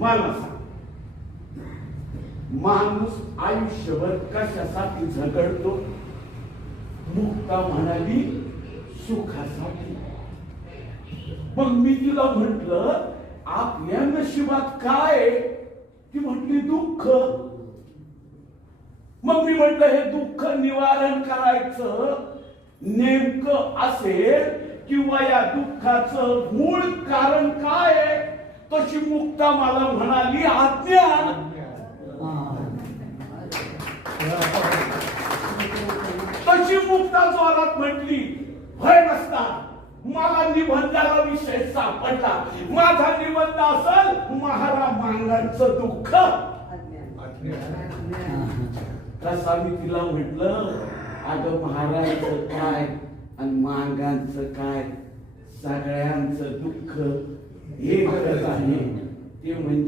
मला सांग, माणूस आयुष्यभर कशासाठी झगडतो? मुक्ता म्हणाली सुखासाठी. मग मी तिला म्हटलं आपल्या नशिबात काय? ती म्हटली दुःख. मग मी म्हटलं हे दुःख निवारण करायचं नेमकं असेल किंवा या दुःखाचं मूळ कारण काय आहे? तशी मुक्ता मला म्हणाली अज्ञान. तशी मुक्ता जोरात म्हटली भय नसता मला निबंधाला विषय सापडला. माझा निबंध असेल महारा मांगांचं दुःख. तसा मी तिला म्हटलं अगं महाराजचं काय आणि मांगांचं काय, सगळ्यांचं दुःख एकच आहे, ते म्हणजे